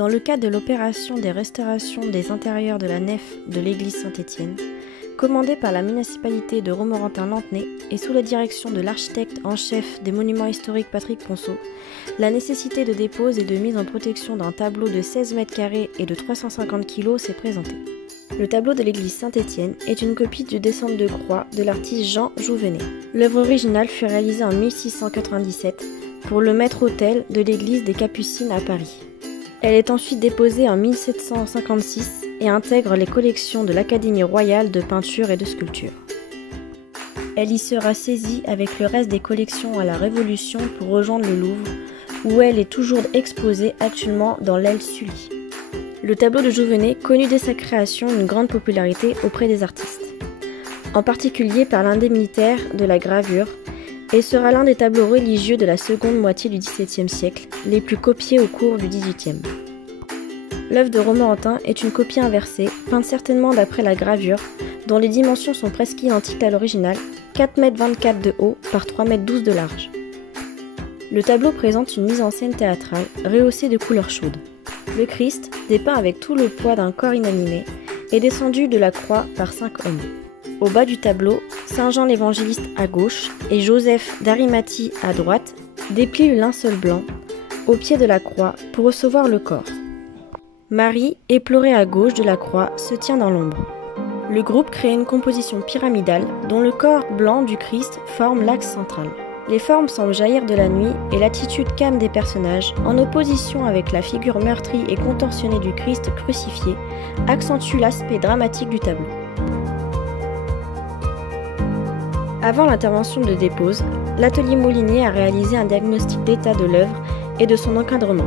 Dans le cadre de l'opération des restaurations des intérieurs de la nef de l'église Saint-Étienne, commandée par la municipalité de Romorantin-Lanthenay et sous la direction de l'architecte en chef des monuments historiques Patrick Ponceau, la nécessité de dépose et de mise en protection d'un tableau de 16 mètres carrés et de 350 kg s'est présentée. Le tableau de l'église Saint-Étienne est une copie du descente de croix de l'artiste Jean Jouvenet. L'œuvre originale fut réalisée en 1697 pour le maître-autel de l'église des Capucines à Paris. Elle est ensuite déposée en 1756 et intègre les collections de l'Académie royale de peinture et de sculpture. Elle y sera saisie avec le reste des collections à la Révolution pour rejoindre le Louvre, où elle est toujours exposée actuellement dans l'aile Sully. Le tableau de Jouvenet connut dès sa création une grande popularité auprès des artistes, en particulier par l'indemnitaire de la gravure, et sera l'un des tableaux religieux de la seconde moitié du XVIIe siècle, les plus copiés au cours du XVIIIe. L'œuvre de Romorantin est une copie inversée, peinte certainement d'après la gravure, dont les dimensions sont presque identiques à l'original, 4,24 m de haut par 3,12 m de large. Le tableau présente une mise en scène théâtrale, rehaussée de couleurs chaudes. Le Christ, dépeint avec tout le poids d'un corps inanimé, est descendu de la croix par 5 hommes. Au bas du tableau, Saint Jean l'Évangéliste à gauche et Joseph d'Arimathie à droite déplient le linceul blanc au pied de la croix pour recevoir le corps. Marie, éplorée à gauche de la croix, se tient dans l'ombre. Le groupe crée une composition pyramidale dont le corps blanc du Christ forme l'axe central. Les formes semblent jaillir de la nuit et l'attitude calme des personnages, en opposition avec la figure meurtrie et contorsionnée du Christ crucifié, accentue l'aspect dramatique du tableau. Avant l'intervention de dépose, l'atelier Molinier a réalisé un diagnostic d'état de l'œuvre et de son encadrement.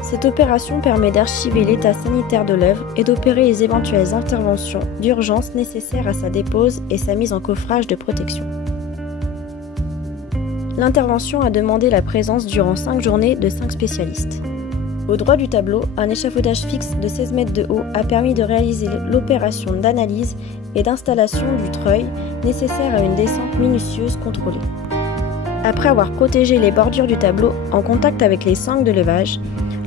Cette opération permet d'archiver l'état sanitaire de l'œuvre et d'opérer les éventuelles interventions d'urgence nécessaires à sa dépose et sa mise en coffrage de protection. L'intervention a demandé la présence durant 5 journées de 5 spécialistes. Au droit du tableau, un échafaudage fixe de 16 mètres de haut a permis de réaliser l'opération d'analyse et d'installation du treuil nécessaire à une descente minutieuse contrôlée. Après avoir protégé les bordures du tableau en contact avec les sangles de levage,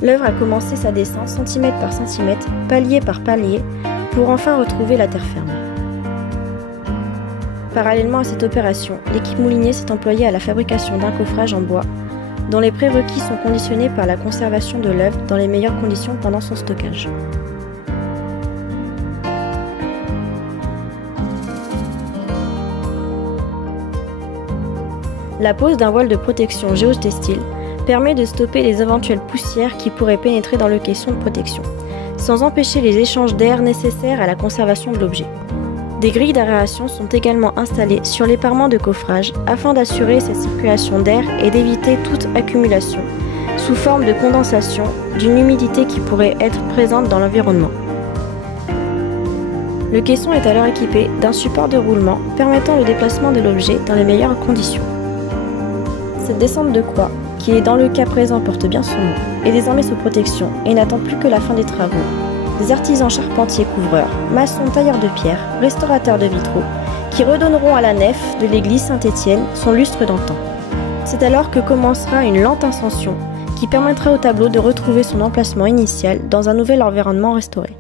l'œuvre a commencé sa descente centimètre par centimètre, palier par palier, pour enfin retrouver la terre ferme. Parallèlement à cette opération, l'équipe Moulinier s'est employée à la fabrication d'un coffrage en bois, dont les prérequis sont conditionnés par la conservation de l'œuvre dans les meilleures conditions pendant son stockage. La pose d'un voile de protection géotextile permet de stopper les éventuelles poussières qui pourraient pénétrer dans le caisson de protection, sans empêcher les échanges d'air nécessaires à la conservation de l'objet. Des grilles d'aération sont également installées sur les parements de coffrage afin d'assurer cette circulation d'air et d'éviter toute accumulation, sous forme de condensation, d'une humidité qui pourrait être présente dans l'environnement. Le caisson est alors équipé d'un support de roulement permettant le déplacement de l'objet dans les meilleures conditions. Cette descente de croix, qui est dans le cas présent porte bien son nom, est désormais sous protection et n'attend plus que la fin des travaux. Des artisans charpentiers couvreurs, maçons tailleurs de pierre, restaurateurs de vitraux, qui redonneront à la nef de l'église Saint-Étienne son lustre d'antan. C'est alors que commencera une lente ascension qui permettra au tableau de retrouver son emplacement initial dans un nouvel environnement restauré.